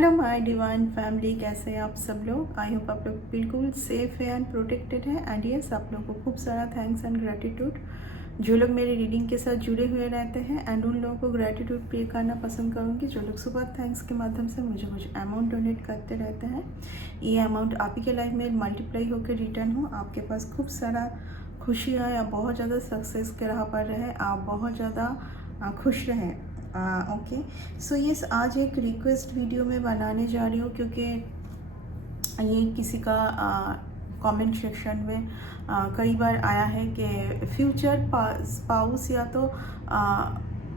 Hello my divine family, कैसे हैं आप सब लोग। आई होप आप लोग बिल्कुल सेफ है एंड प्रोटेक्टेड है। एंड यस, आप लोगों को खूब सारा थैंक्स एंड ग्रैटिट्यूड जो लोग मेरी रीडिंग के साथ जुड़े हुए रहते हैं। एंड उन लोगों को ग्रैटिट्यूड पे करना पसंद करूँगी जो लोग सुबह थैंक्स के माध्यम से मुझे कुछ अमाउंट डोनेट करते रहते हैं। ये अमाउंट आप ही के लाइफ में मल्टीप्लाई होकर रिटर्न हो, आपके पास खूब सारा खुशी है, आप बहुत ज़्यादा सक्सेस के राह पर रहे, आप बहुत ज़्यादा खुश रहें। ओके, सो यस, आज एक रिक्वेस्ट वीडियो में बनाने जा रही हूँ क्योंकि ये किसी का कमेंट सेक्शन में कई बार आया है कि फ्यूचर स्पाउस या तो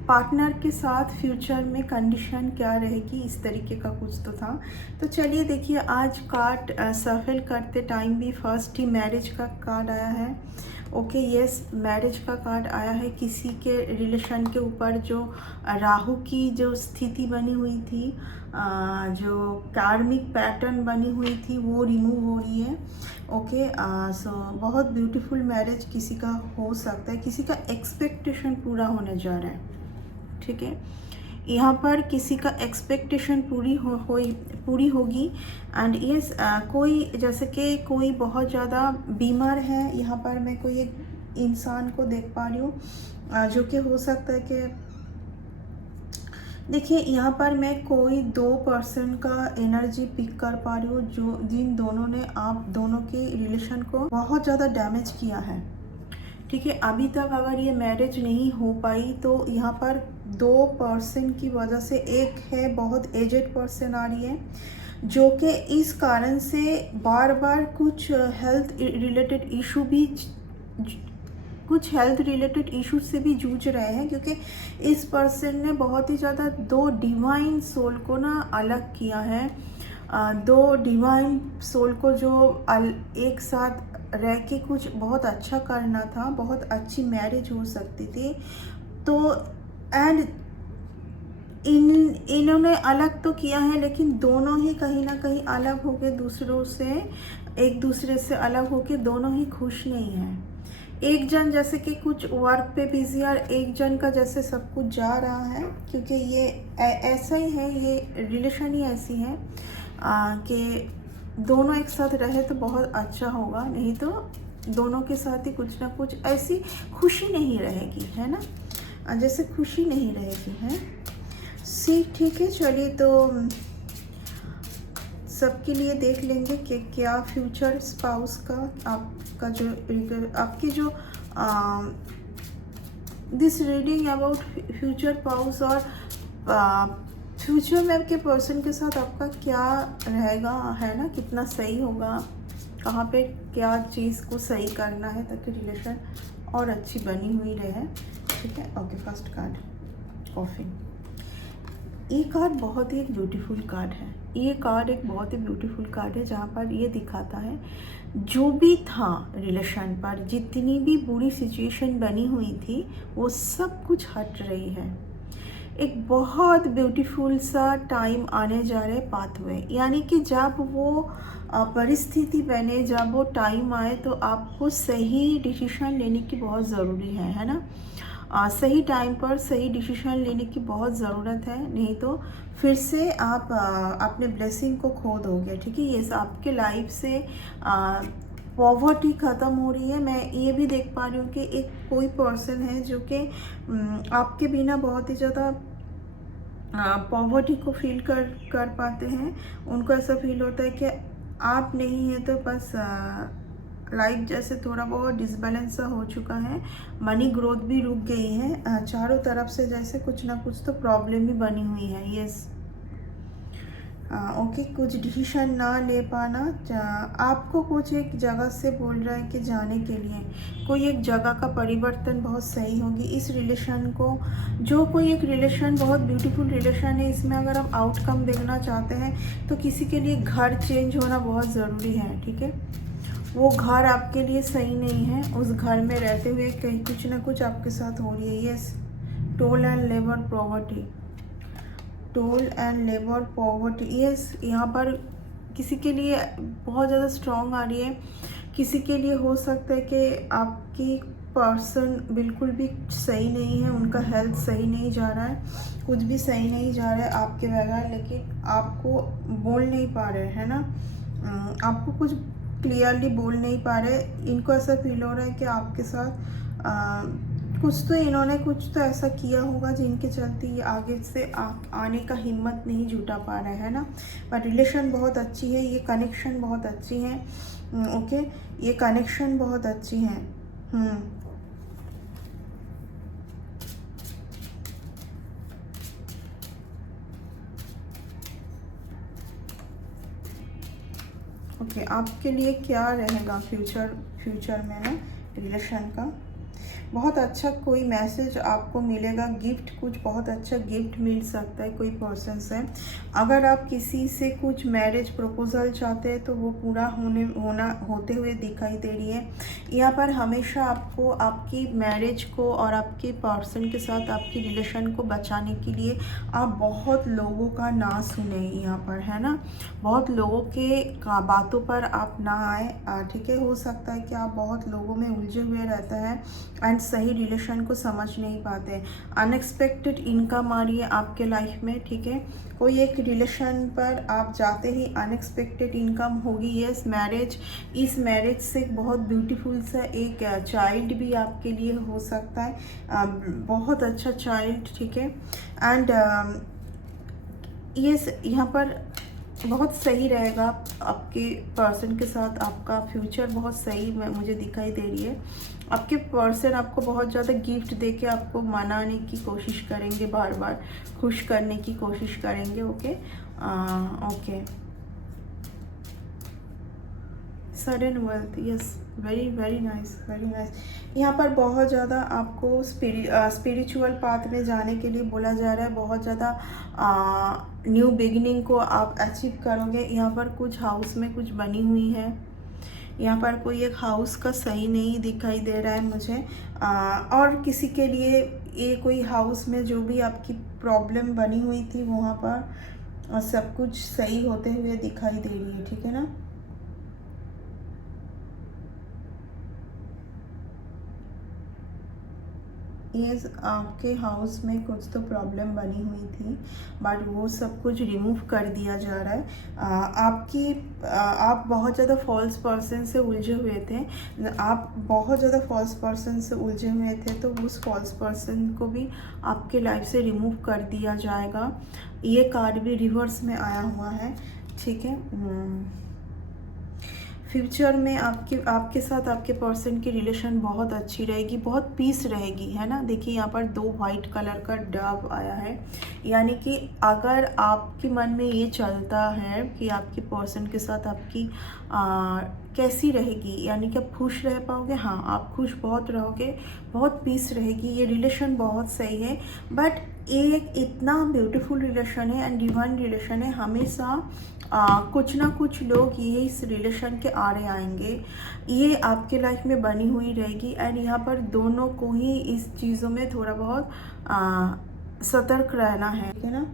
पार्टनर के साथ फ्यूचर में कंडीशन क्या रहेगी, इस तरीके का कुछ तो था। तो चलिए देखिए, आज कार्ड सफल करते टाइम भी फर्स्ट ही मैरिज का कार्ड आया है। ओके यस, मैरिज का कार्ड आया है। किसी के रिलेशन के ऊपर जो राहु की जो स्थिति बनी हुई थी, जो कार्मिक पैटर्न बनी हुई थी, वो रिमूव हो रही है। ओके, सो बहुत ब्यूटीफुल मैरिज किसी का हो सकता है, किसी का एक्सपेक्टेशन पूरा होने जा रहा है। ठीक है, यहाँ पर किसी का एक्सपेक्टेशन पूरी होगी। एंड यस, कोई जैसे कि कोई बहुत ज़्यादा बीमार है, यहाँ पर मैं कोई एक इंसान को देख पा रही हूँ जो कि हो सकता है कि देखिए, यहाँ पर मैं कोई दो पर्सन का एनर्जी पिक कर पा रही हूँ जो जिन दोनों ने आप दोनों के रिलेशन को बहुत ज़्यादा डैमेज किया है। ठीक है, अभी तक अगर ये मैरिज नहीं हो पाई तो यहाँ पर दो पर्सन की वजह से, एक है बहुत एजेड पर्सन आ रही है जो कि इस कारण से बार बार कुछ हेल्थ रिलेटेड इशू से भी जूझ रहे हैं, क्योंकि इस पर्सन ने बहुत ही ज़्यादा दो डिवाइन सोल को ना अलग किया है। दो डिवाइन सोल को जो एक साथ रह के कुछ बहुत अच्छा करना था, बहुत अच्छी मैरिज हो सकती थी। तो एंड इन्होंने अलग तो किया है, लेकिन दोनों ही कहीं ना कहीं अलग होके एक दूसरे से अलग होके दोनों ही खुश नहीं हैं। एक जन जैसे कि कुछ वर्क पे बिजी, और एक जन का जैसे सब कुछ जा रहा है, क्योंकि ये ऐसा ही है, ये रिलेशन ही ऐसी है कि दोनों एक साथ रहे तो बहुत अच्छा होगा, नहीं तो दोनों के साथ ही कुछ ना कुछ ऐसी खुशी नहीं रहेगी, है ना, जैसे खुशी नहीं रहेगी, है ठीक है। चलिए, तो सबके लिए देख लेंगे कि क्या फ्यूचर स्पाउस का आपका जो आपकी जो this reading about future spouse और फ्यूचर में आपके पर्सन के साथ आपका क्या रहेगा, है ना, कितना सही होगा, कहाँ पे क्या चीज़ को सही करना है ताकि रिलेशन और अच्छी बनी हुई रहे। ठीक है, ओके, फर्स्ट कार्ड कॉफी। ये कार्ड बहुत ही एक ब्यूटीफुल कार्ड है। ये कार्ड एक बहुत ही ब्यूटीफुल कार्ड है जहाँ पर ये दिखाता है जो भी था रिलेशन पर, जितनी भी बुरी सिचुएशन बनी हुई थी, वो सब कुछ हट रही है। एक बहुत ब्यूटीफुल सा टाइम आने जा रहे पाथवे, यानी कि जब वो परिस्थिति बने, जब वो टाइम आए, तो आपको सही डिसीजन लेने की बहुत ज़रूरी है ना। सही टाइम पर सही डिसीजन लेने की बहुत ज़रूरत है, नहीं तो फिर से आप अपने ब्लेसिंग को खो दोगे। ठीक है, ये आपके लाइफ से पॉवर्टी ख़त्म हो रही है। मैं ये भी देख पा रही हूँ कि एक कोई पर्सन है जो कि आपके बिना बहुत ही ज़्यादा पॉवर्टी को फील कर पाते हैं। उनको ऐसा फील होता है कि आप नहीं है तो बस लाइफ जैसे थोड़ा बहुत डिसबैलेंस सा हो चुका है, मनी ग्रोथ भी रुक गई है, चारों तरफ से जैसे कुछ ना कुछ तो प्रॉब्लम भी बनी हुई है। यस, ओके, कुछ डिसीजन ना ले पाना, आपको कुछ एक जगह से बोल रहा है कि जाने के लिए कोई एक जगह का परिवर्तन बहुत सही होगी इस रिलेशन को। जो कोई एक रिलेशन बहुत ब्यूटीफुल रिलेशन है, इसमें अगर हम आउटकम देखना चाहते हैं तो किसी के लिए घर चेंज होना बहुत ज़रूरी है। ठीक है, वो घर आपके लिए सही नहीं है, उस घर में रहते हुए कहीं कुछ ना कुछ आपके साथ हो रही है। Yes, toll and labour poverty, toll and labour poverty. Yes, यहाँ पर किसी के लिए बहुत ज़्यादा स्ट्रॉन्ग आ रही है, किसी के लिए हो सकता है कि आपकी पर्सन बिल्कुल भी सही नहीं है, उनका हेल्थ सही नहीं जा रहा है, कुछ भी सही नहीं जा रहा है आपके बगैर, लेकिन आपको बोल नहीं पा रहे है ना, आपको कुछ क्लियरली बोल नहीं पा रहे। इनको ऐसा फील हो रहा है कि आपके साथ कुछ तो इन्होंने कुछ तो ऐसा किया होगा जिनके चलते ये आगे से आने का हिम्मत नहीं जुटा पा रहे है ना। बट रिलेशन बहुत अच्छी है, ये कनेक्शन बहुत अच्छी है। ओके, ये कनेक्शन बहुत अच्छी है। ओके, आपके लिए क्या रहेगा फ्यूचर में ना रिलेशन का। बहुत अच्छा कोई मैसेज आपको मिलेगा, गिफ्ट, कुछ बहुत अच्छा गिफ्ट मिल सकता है कोई पर्सन से। अगर आप किसी से कुछ मैरिज प्रपोजल चाहते हैं तो वो पूरा होते हुए दिखाई दे रही है। यहाँ पर हमेशा आपको आपकी मैरिज को और आपके पर्सन के साथ आपकी रिलेशन को बचाने के लिए आप बहुत लोगों का ना सुने यहाँ पर है ना, बहुत लोगों के बातों पर आप ना आए। ठीक है, हो सकता है कि आप बहुत लोगों में उलझे हुए रहते हैं एंड सही रिलेशन को समझ नहीं पाते। अनएक्सपेक्टेड इनकम आ रही है आपके लाइफ में। ठीक है, कोई एक रिलेशन पर आप जाते ही अनएक्सपेक्टेड इनकम होगी। यस, मैरिज, इस मैरिज से बहुत ब्यूटीफुल सा एक चाइल्ड भी आपके लिए हो सकता है, बहुत अच्छा चाइल्ड। ठीक है, एंड ये यहाँ पर बहुत सही रहेगा आपके पर्सन के साथ, आपका फ्यूचर बहुत सही मुझे दिखाई दे रही है। आपके पर्सन आपको बहुत ज़्यादा गिफ्ट देके आपको मनाने की कोशिश करेंगे, बार बार खुश करने की कोशिश करेंगे। Okay, okay, sudden wealth, yes, very very nice, very nice. यहाँ पर बहुत ज़्यादा आपको स्पिरिचुअल पाथ में जाने के लिए बोला जा रहा है। बहुत ज़्यादा न्यू बिगिनिंग को आप अचीव करोगे। यहाँ पर कुछ हाउस में कुछ बनी हुई है, यहाँ पर कोई एक हाउस का सही नहीं दिखाई दे रहा है मुझे। और किसी के लिए ये कोई हाउस में जो भी आपकी प्रॉब्लम बनी हुई थी वहाँ पर सब कुछ सही होते हुए दिखाई दे रही है। ठीक है ना, ये आपके हाउस में कुछ तो प्रॉब्लम बनी हुई थी, बट वो सब कुछ रिमूव कर दिया जा रहा है। आप बहुत ज़्यादा फॉल्स पर्सन से उलझे हुए थे, आप बहुत ज़्यादा फॉल्स पर्सन से उलझे हुए थे, तो उस फॉल्स पर्सन को भी आपके लाइफ से रिमूव कर दिया जाएगा। ये कार्ड भी रिवर्स में आया हुआ है। ठीक है, फ्यूचर में आपके साथ आपके पर्सन की रिलेशन बहुत अच्छी रहेगी, बहुत पीस रहेगी, है ना। देखिए यहाँ पर 2 वाइट कलर का डव आया है, यानी कि अगर आपके मन में ये चलता है कि आपके पर्सन के साथ आपकी कैसी रहेगी, यानी कि आप खुश रह पाओगे। हाँ, आप खुश बहुत रहोगे, बहुत पीस रहेगी, ये रिलेशन बहुत सही है। बट एक इतना ब्यूटीफुल रिलेशन है एंड डिवाइन रिलेशन है, हमेशा कुछ ना कुछ लोग ये इस रिलेशन के आड़े आएंगे, ये आपके लाइफ में बनी हुई रहेगी। एंड यहाँ पर दोनों को ही इस चीज़ों में थोड़ा बहुत सतर्क रहना है। ठीक है ना,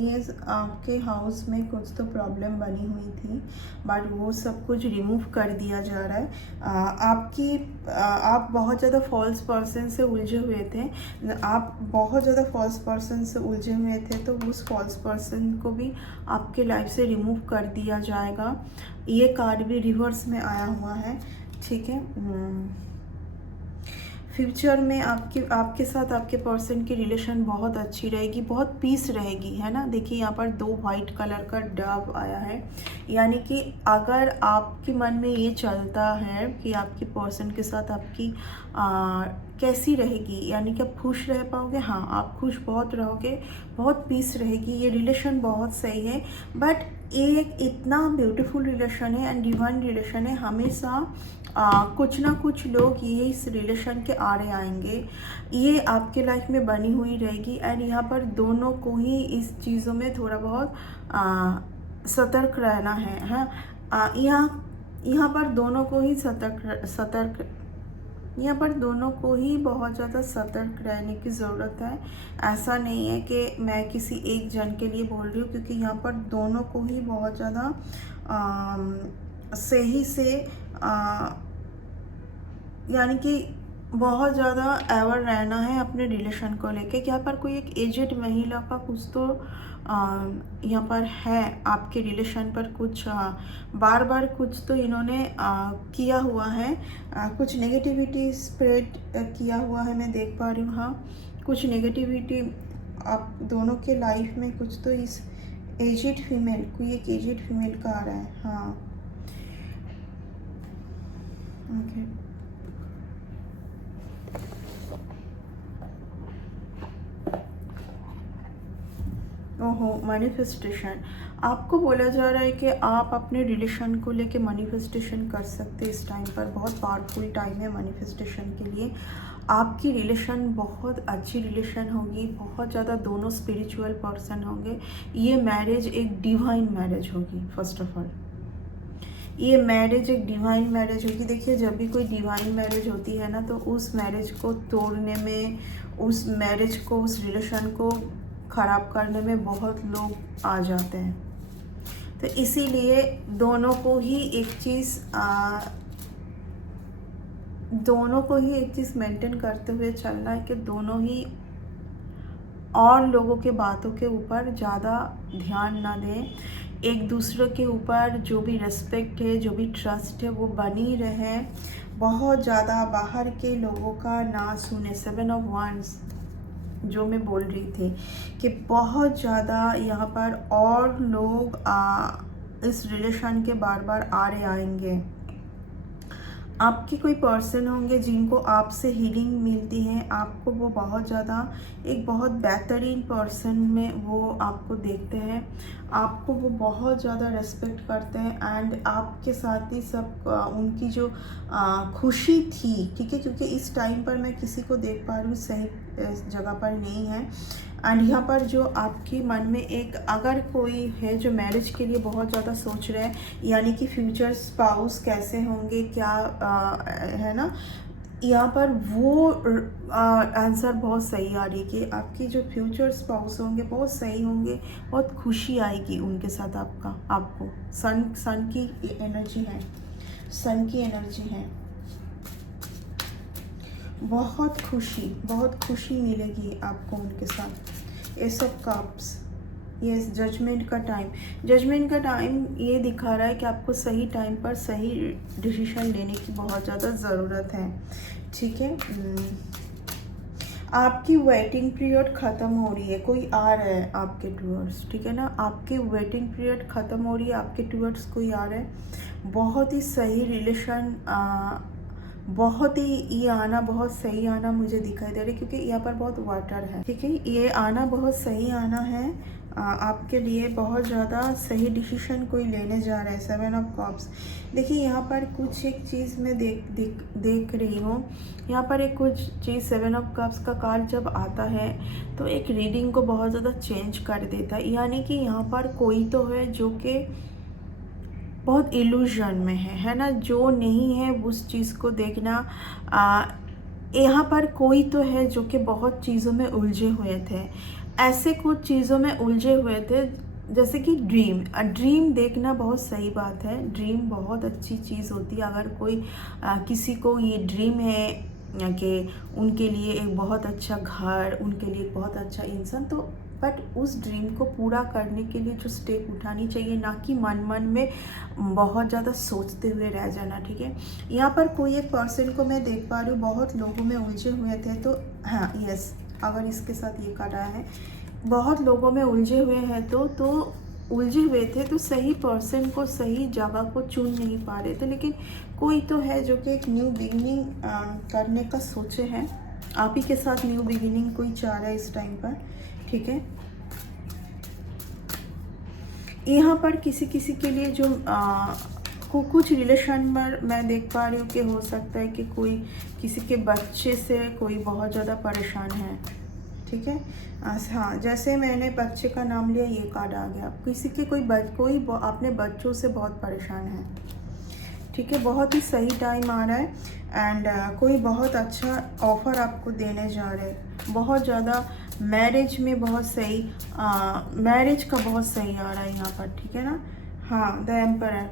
ये आपके हाउस में कुछ तो प्रॉब्लम बनी हुई थी, बट वो सब कुछ रिमूव कर दिया जा रहा है। आप बहुत ज़्यादा फॉल्स पर्सन से उलझे हुए थे, आप बहुत ज़्यादा फॉल्स पर्सन से उलझे हुए थे, तो उस फॉल्स पर्सन को भी आपके लाइफ से रिमूव कर दिया जाएगा। ये कार्ड भी रिवर्स में आया हुआ है। ठीक है, फ्यूचर में आपके साथ आपके पर्सन की रिलेशन बहुत अच्छी रहेगी, बहुत पीस रहेगी, है ना। देखिए यहाँ पर 2 वाइट कलर का डव आया है, यानी कि अगर आपके मन में ये चलता है कि आपके पर्सन के साथ आपकी कैसी रहेगी, यानी कि आप खुश रह पाओगे। हाँ, आप खुश बहुत रहोगे, बहुत पीस रहेगी, ये रिलेशन बहुत सही है। बट एक इतना ब्यूटीफुल रिलेशन है एंड डिवाइन रिलेशन है, हमेशा कुछ ना कुछ लोग ये इस रिलेशन के आड़े आएंगे, ये आपके लाइफ में बनी हुई रहेगी। एंड यहाँ पर दोनों को ही इस चीज़ों में थोड़ा बहुत सतर्क रहना है। यहाँ पर दोनों को ही सतर्क यहाँ पर दोनों को ही बहुत ज़्यादा सतर्क रहने की ज़रूरत है। ऐसा नहीं है कि मैं किसी एक जन के लिए बोल रही हूँ, क्योंकि यहाँ पर दोनों को ही बहुत ज़्यादा सही से यानी कि बहुत ज़्यादा अवेयर रहना है अपने रिलेशन को लेके। यहाँ पर कोई एक एजेड महिला का कुछ तो यहाँ पर है आपके रिलेशन पर, कुछ बार बार कुछ तो इन्होंने किया हुआ है, कुछ नेगेटिविटी स्प्रेड किया हुआ है, मैं देख पा रही हूँ। हाँ, कुछ नेगेटिविटी आप दोनों के लाइफ में कुछ तो इस एजेड फीमेल, कोई एक एजेड फीमेल का आ रहा है। हाँ, ओके। ओहो, मैनिफेस्टेशन। आपको बोला जा रहा है कि आप अपने रिलेशन को लेके मैनिफेस्टेशन कर सकते हैं। इस टाइम पर बहुत पावरफुल टाइम है मैनिफेस्टेशन के लिए। आपकी रिलेशन बहुत अच्छी रिलेशन होगी, बहुत ज़्यादा दोनों स्पिरिचुअल पर्सन होंगे। ये मैरिज एक डिवाइन मैरिज होगी। फर्स्ट ऑफ ऑल ये मैरिज एक डिवाइन मैरिज होगी। देखिए, जब भी कोई डिवाइन मैरिज होती है ना, तो उस मैरिज को तोड़ने में, उस मैरिज को, उस रिलेशन को ख़राब करने में बहुत लोग आ जाते हैं। तो इसीलिए दोनों को ही एक चीज़ मेंटेन करते हुए चलना है कि दोनों ही और लोगों के बातों के ऊपर ज़्यादा ध्यान ना दें। एक दूसरे के ऊपर जो भी रिस्पेक्ट है, जो भी ट्रस्ट है, वो बनी रहे। बहुत ज़्यादा बाहर के लोगों का ना सुने। 7 ऑफ वांड्स जो मैं बोल रही थी कि बहुत ज़्यादा यहाँ पर और लोग इस रिलेशन के बार बार आ रहे आएंगे। आपके कोई पर्सन होंगे जिनको आपसे हीलिंग मिलती है, आपको वो बहुत ज़्यादा एक बहुत बेहतरीन पर्सन में वो आपको देखते हैं, आपको वो बहुत ज़्यादा रेस्पेक्ट करते हैं। एंड आपके साथ ही सब उनकी जो खुशी थी, ठीक है, क्योंकि इस टाइम पर मैं किसी को देख पा रही हूँ सही जगह पर नहीं है। एंड यहाँ पर जो आपके मन में एक अगर कोई है जो मैरिज के लिए बहुत ज़्यादा सोच रहे हैं, यानी कि फ्यूचर स्पाउस कैसे होंगे, क्या है ना, यहाँ पर वो आंसर बहुत सही आ रही है कि आपकी जो फ्यूचर स्पाउस होंगे बहुत सही होंगे, बहुत खुशी आएगी उनके साथ आपको। सन की एनर्जी है, सन की एनर्जी है। बहुत खुशी मिलेगी आपको उनके साथ। Ace of cups, yes, judgement का टाइम ये दिखा रहा है कि आपको सही टाइम पर सही डिसीजन लेने की बहुत ज़्यादा ज़रूरत है, ठीक है। आपकी वेटिंग पीरियड ख़त्म हो रही है, कोई आ रहा है आपके टूवर्ड्स, ठीक है ना। आपकी वेटिंग पीरियड ख़त्म हो रही है, आपके टूवर्ड्स कोई आ रहा है। बहुत ही सही रिलेशन, बहुत ही ये आना बहुत सही आना मुझे दिखाई दे रहा है, क्योंकि यहाँ पर बहुत वाटर है, ठीक है। ये आना बहुत सही आना है आपके लिए। बहुत ज़्यादा सही डिसीजन कोई लेने जा रहा है। 7 ऑफ कप्स। देखिए, यहाँ पर कुछ एक चीज़ मैं देख रही हूँ। यहाँ पर एक कुछ चीज़ 7 ऑफ कप्स का कार्ड जब आता है तो एक रीडिंग को बहुत ज़्यादा चेंज कर देता है। यानी कि यहाँ पर कोई तो है जो कि बहुत इल्यूजन में है ना, जो नहीं है उस चीज़ को देखना। यहाँ पर कोई तो है जो कि बहुत चीज़ों में उलझे हुए थे, ऐसे कुछ चीज़ों में उलझे हुए थे, जैसे कि ड्रीम देखना बहुत सही बात है। ड्रीम बहुत अच्छी चीज़ होती है। अगर कोई किसी को ये ड्रीम है कि उनके लिए एक बहुत अच्छा घर, उनके लिए बहुत अच्छा इंसान, तो बट उस ड्रीम को पूरा करने के लिए जो स्टेप उठानी चाहिए, ना कि मन में बहुत ज़्यादा सोचते हुए रह जाना, ठीक है। यहाँ पर कोई एक पर्सन को मैं देख पा रही हूँ बहुत लोगों में उलझे हुए थे, तो हाँ, यस, अगर इसके साथ ये काटा है, बहुत लोगों में उलझे हुए हैं, तो उलझे हुए थे, तो सही पर्सन को, सही जगह को चुन नहीं पा रहे थे। लेकिन कोई तो है जो कि एक न्यू बिगिनिंग करने का सोचे हैं। आप ही के साथ न्यू बिगिनिंग कोई चाह रहा है इस टाइम पर, ठीक है। यहाँ पर किसी के लिए जो कुछ रिलेशन में मैं देख पा रही हूँ कि हो सकता है कि कोई किसी के बच्चे से कोई बहुत ज़्यादा परेशान है, ठीक है। हाँ, जैसे मैंने बच्चे का नाम लिया, ये कार्ड आ गया। किसी के कोई अपने बच्चों से बहुत परेशान है, ठीक है, बहुत ही सही टाइम आ रहा है एंड कोई बहुत अच्छा ऑफ़र आपको देने जा रहे हैं, बहुत ज़्यादा मैरिज में बहुत सही, मैरिज का बहुत सही आ रहा है यहाँ पर, ठीक है ना। हाँ, द एम्परर,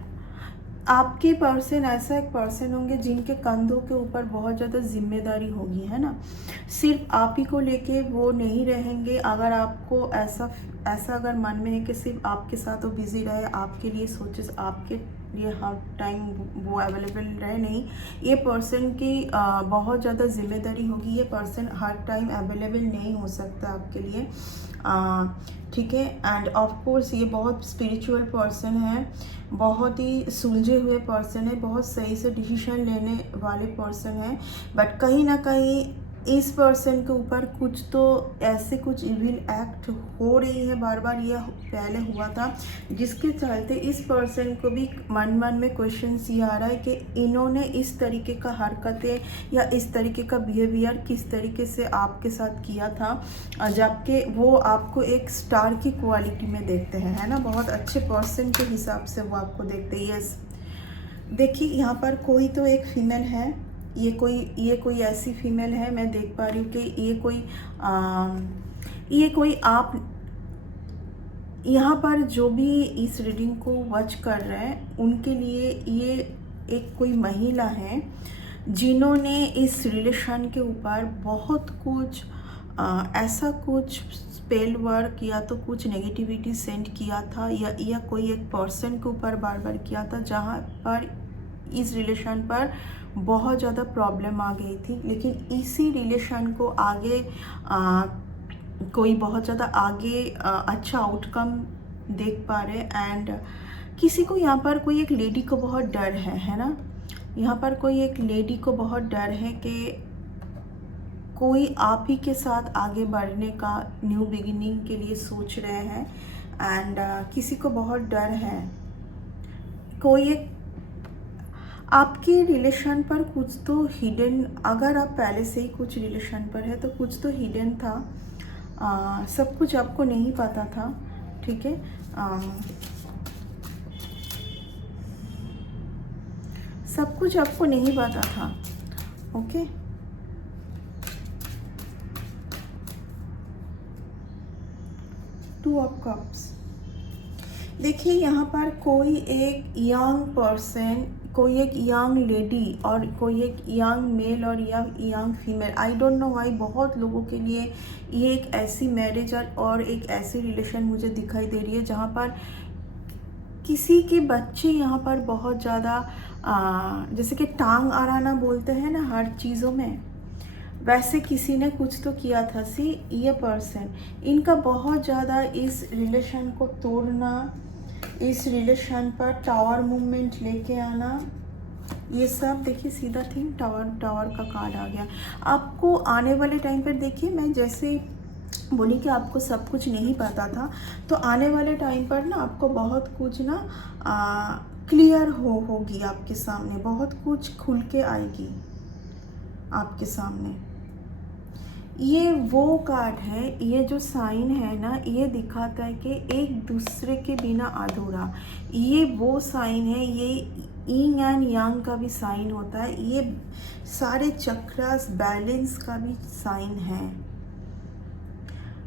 आपके पर्सन ऐसा एक पर्सन होंगे जिनके कंधों के ऊपर बहुत ज़्यादा जिम्मेदारी होगी, है ना। सिर्फ आप ही को लेके वो नहीं रहेंगे। अगर आपको ऐसा ऐसा अगर मन में है कि सिर्फ आपके साथ वो बिज़ी रहे, आपके लिए सोचे, आपके लिए हर टाइम वो अवेलेबल रहे, नहीं, ये पर्सन की बहुत ज़्यादा जिम्मेदारी होगी। ये पर्सन हर टाइम अवेलेबल नहीं हो सकता आपके लिए, ठीक है। एंड ऑफ कोर्स ये बहुत स्पिरिचुअल पर्सन है, बहुत ही सुलझे हुए पर्सन है, बहुत सही से डिसीजन लेने वाले पर्सन है। बट कहीं ना कहीं इस पर्सन के ऊपर कुछ तो ऐसे कुछ इविल एक्ट हो रही है, बार बार ये पहले हुआ था, जिसके चलते इस पर्सन को भी मन में क्वेश्चन ये आ रहा है कि इन्होंने इस तरीके का हरकतें या इस तरीके का बिहेवियर किस तरीके से आपके साथ किया था, जबकि वो आपको एक स्टार की क्वालिटी में देखते हैं, है ना, बहुत अच्छे पर्सन के हिसाब से वो आपको देखते हैं। यस, देखिए यहाँ पर कोई तो एक फीमेल है, ये कोई ऐसी फीमेल है, मैं देख पा रही हूँ कि ये कोई आप यहाँ पर जो भी इस रीडिंग को वॉच कर रहे हैं उनके लिए ये एक कोई महिला है जिन्होंने इस रिलेशन के ऊपर बहुत कुछ ऐसा कुछ स्पेल वर्क या तो कुछ नेगेटिविटी सेंड किया था, या कोई एक पर्सन के ऊपर बार बार किया था, जहाँ पर इस रिलेशन पर बहुत ज़्यादा प्रॉब्लम आ गई थी। लेकिन इसी रिलेशन को आगे कोई बहुत ज़्यादा आगे अच्छा आउटकम देख पा रहे। एंड किसी को यहाँ पर कोई एक लेडी को बहुत डर है ना, यहाँ पर कोई एक लेडी को बहुत डर है कि कोई आप ही के साथ आगे बढ़ने का न्यू बिगिनिंग के लिए सोच रहे हैं। एंड किसी को बहुत डर है, कोई एक आपके रिलेशन पर कुछ तो हिडन, अगर आप पहले से ही कुछ रिलेशन पर है तो कुछ तो हिडन था, सब कुछ आपको नहीं पता था, ठीक है। सब कुछ आपको नहीं पता था, ओके। टू ऑफ कप्स, देखिए यहाँ पर कोई एक यंग पर्सन, कोई एक यंग लेडी और कोई एक यंग मेल और young female, I don't know why बहुत लोगों के लिए ये एक ऐसी मैरिज और एक ऐसी रिलेशन मुझे दिखाई दे रही है जहाँ पर किसी के बच्चे यहाँ पर बहुत ज़्यादा जैसे कि टांग अड़ाना बोलते हैं ना हर चीज़ों में, वैसे किसी ने कुछ तो किया था। सी ये पर्सन, इनका बहुत ज़्यादा इस रिलेशन को तोड़ना, इस रिलेशन पर टावर मूवमेंट लेके आना, ये सब देखिए सीधा थिंग टावर का कार्ड आ गया। आपको आने वाले टाइम पर देखिए, मैं जैसे बोली कि आपको सब कुछ नहीं पता था, तो आने वाले टाइम पर ना आपको बहुत कुछ ना क्लियर होगी आपके सामने, बहुत कुछ खुल के आएगी आपके सामने। ये वो कार्ड है, ये जो साइन है ना, ये दिखाता है कि एक दूसरे के बिना अधूरा। ये वो साइन है, ये यिंग एंड यांग का भी साइन होता है, ये सारे चक्रास बैलेंस का भी साइन है।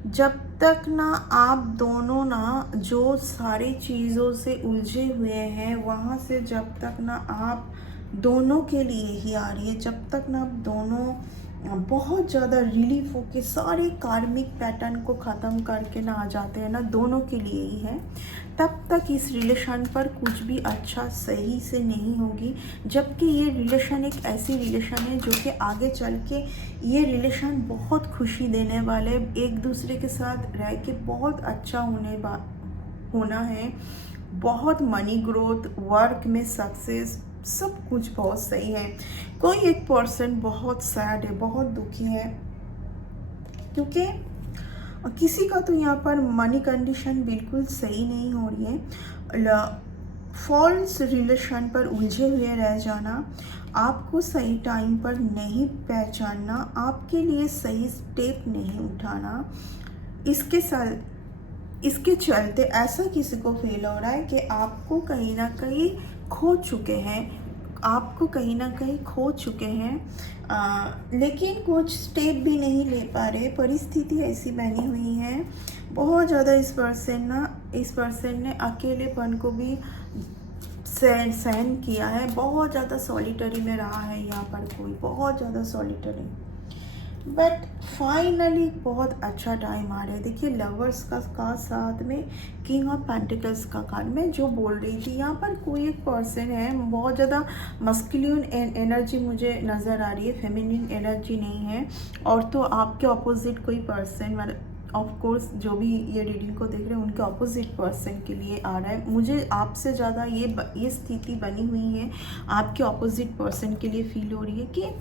जब तक ना आप दोनों ना जो सारी चीज़ों से उलझे हुए हैं, वहाँ से जब तक ना आप दोनों के लिए ही आ रही है, जब तक ना आप दोनों बहुत ज़्यादा रिलीफ होके सारे कार्मिक पैटर्न को ख़त्म करके ना आ जाते हैं ना, दोनों के लिए ही है, तब तक इस रिलेशन पर कुछ भी अच्छा सही से नहीं होगी। जबकि ये रिलेशन एक ऐसी रिलेशन है जो कि आगे चल के ये रिलेशन बहुत खुशी देने वाले, एक दूसरे के साथ रह के बहुत अच्छा होना है, बहुत मनी ग्रोथ, वर्क में सक्सेस, सब कुछ बहुत सही है। कोई एक पर्सन बहुत सैड है, बहुत दुखी है, क्योंकि किसी का तो यहाँ पर मनी कंडीशन बिल्कुल सही नहीं हो रही है। फॉल्स रिलेशन पर उलझे हुए रह जाना, आपको सही टाइम पर नहीं पहचानना, आपके लिए सही स्टेप नहीं उठाना, इसके चलते ऐसा किसी को फील हो रहा है कि आपको कहीं ना कहीं खो चुके हैं, आपको कहीं ना कहीं खो चुके हैं, लेकिन कुछ स्टेप भी नहीं ले पा रहे। परिस्थिति ऐसी बनी हुई है, बहुत ज़्यादा इस पर्सन ने अकेलेपन को भी सहन किया है, बहुत ज़्यादा सॉलिटरी में रहा है यहाँ पर कोई, बहुत ज़्यादा सॉलिटरी। बट फाइनली बहुत अच्छा टाइम आ रहा है। देखिए लवर्स का साथ में किंग ऑफ पेंटिकल्स का कार्ड। मैं जो बोल रही थी, यहाँ पर कोई एक पर्सन है, बहुत ज़्यादा मस्कुलिन एनर्जी मुझे नज़र आ रही है, फेमिनिन एनर्जी नहीं है। और तो आपके ऑपोजिट कोई पर्सन, मतलब ऑफ कोर्स जो भी ये रीडिंग को देख रहे हैं उनके ऑपोजिट पर्सन के लिए आ रहा है। मुझे आपसे ज़्यादा ये स्थिति बनी हुई है, आपके ऑपोजिट पर्सन के लिए फील हो रही है कि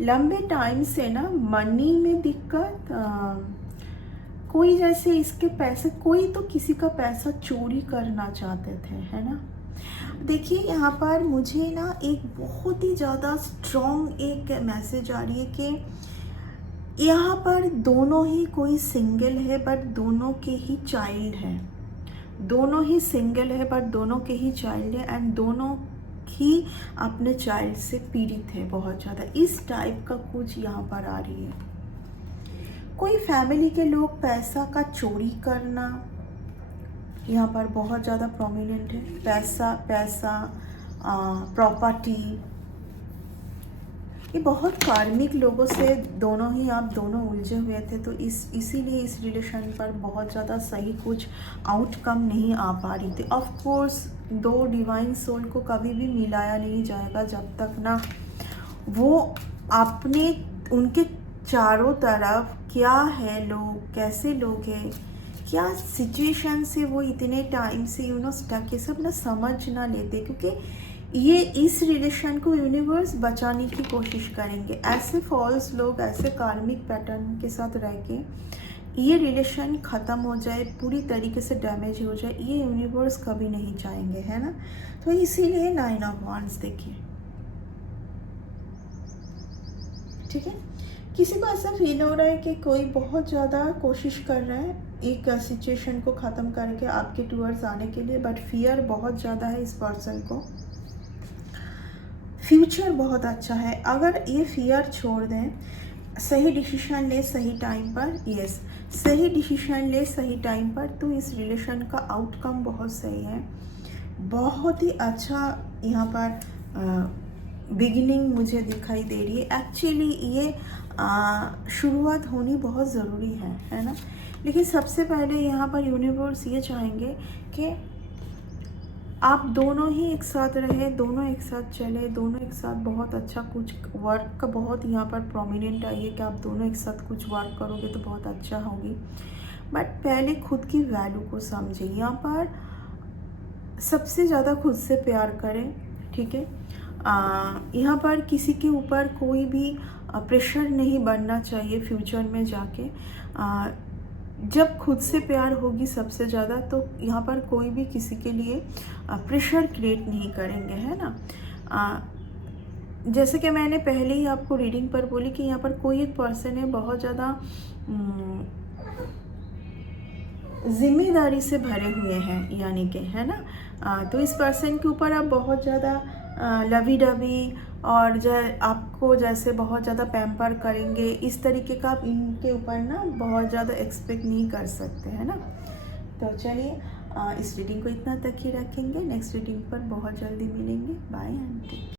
लंबे टाइम से ना मनी में दिक्कत, कोई जैसे इसके पैसे, कोई तो किसी का पैसा चोरी करना चाहते थे, है ना। देखिए यहाँ पर मुझे ना एक बहुत ही ज़्यादा स्ट्रॉन्ग एक मैसेज आ रही है कि यहाँ पर दोनों ही कोई सिंगल है बट दोनों के ही चाइल्ड है, दोनों ही सिंगल है बट दोनों के ही चाइल्ड है, एंड दोनों ही अपने चाइल्ड से पीड़ित है बहुत ज़्यादा। इस टाइप का कुछ यहाँ पर आ रही है। कोई फैमिली के लोग पैसा का चोरी करना यहाँ पर बहुत ज़्यादा प्रोमिनेंट है। पैसा प्रॉपर्टी, ये बहुत कार्मिक लोगों से दोनों ही आप दोनों उलझे हुए थे, तो इसीलिए इस रिलेशन पर बहुत ज़्यादा सही कुछ आउटकम नहीं आ पा रही थी। ऑफ कोर्स दो डिवाइन सोल को कभी भी मिलाया नहीं जाएगा जब तक ना वो अपने, उनके चारों तरफ क्या है, लोग कैसे लोग हैं, क्या सिचुएशन से वो इतने टाइम से स्टक, ये सब ना समझ ना लेते, क्योंकि ये इस रिलेशन को यूनिवर्स बचाने की कोशिश करेंगे। ऐसे फॉल्स लोग, ऐसे कार्मिक पैटर्न के साथ रह के ये रिलेशन ख़त्म हो जाए, पूरी तरीके से डैमेज हो जाए, ये यूनिवर्स कभी नहीं चाहेंगे, है ना। तो इसीलिए 9 ऑफ वांड्स देखिए, ठीक है। किसी को ऐसा फील हो रहा है कि कोई बहुत ज़्यादा कोशिश कर रहा है एक सिचुएशन को ख़त्म करके आपके टूवर्ड्स आने के लिए, बट फियर बहुत ज़्यादा है इस पर्सन को। फ्यूचर बहुत अच्छा है, अगर ये फियर छोड़ दें, सही डिसीजन ले सही टाइम पर, यस सही डिसीजन ले सही टाइम पर, तो इस रिलेशन का आउटकम बहुत सही है। बहुत ही अच्छा यहाँ पर बिगिनिंग मुझे दिखाई दे रही है। एक्चुअली ये शुरुआत होनी बहुत ज़रूरी है ना। लेकिन सबसे पहले यहाँ पर यूनिवर्स ये चाहेंगे कि आप दोनों ही एक साथ रहे, दोनों एक साथ चले, दोनों एक साथ बहुत अच्छा कुछ वर्क का बहुत यहाँ पर प्रोमिनेंट आई है कि आप दोनों एक साथ कुछ वर्क करोगे तो बहुत अच्छा होगी। बट पहले खुद की वैल्यू को समझें, यहाँ पर सबसे ज़्यादा खुद से प्यार करें, ठीक है। यहाँ पर किसी के ऊपर कोई भी प्रेशर नहीं बनना चाहिए फ्यूचर में जाके। जब खुद से प्यार होगी सबसे ज़्यादा, तो यहाँ पर कोई भी किसी के लिए प्रेशर क्रिएट नहीं करेंगे, है ना। जैसे कि मैंने पहले ही आपको रीडिंग पर बोली कि यहाँ पर कोई एक पर्सन है बहुत ज़्यादा जिम्मेदारी से भरे हुए हैं, यानी कि, है ना। तो इस पर्सन के ऊपर आप बहुत ज़्यादा लवी डवी और आपको जैसे बहुत ज़्यादा पैम्पर करेंगे, इस तरीके का आप इनके ऊपर ना बहुत ज़्यादा एक्सपेक्ट नहीं कर सकते, है ना। तो चलिए इस रीडिंग को इतना तक ही रखेंगे, नेक्स्ट रीडिंग पर बहुत जल्दी मिलेंगे। Bye and take care.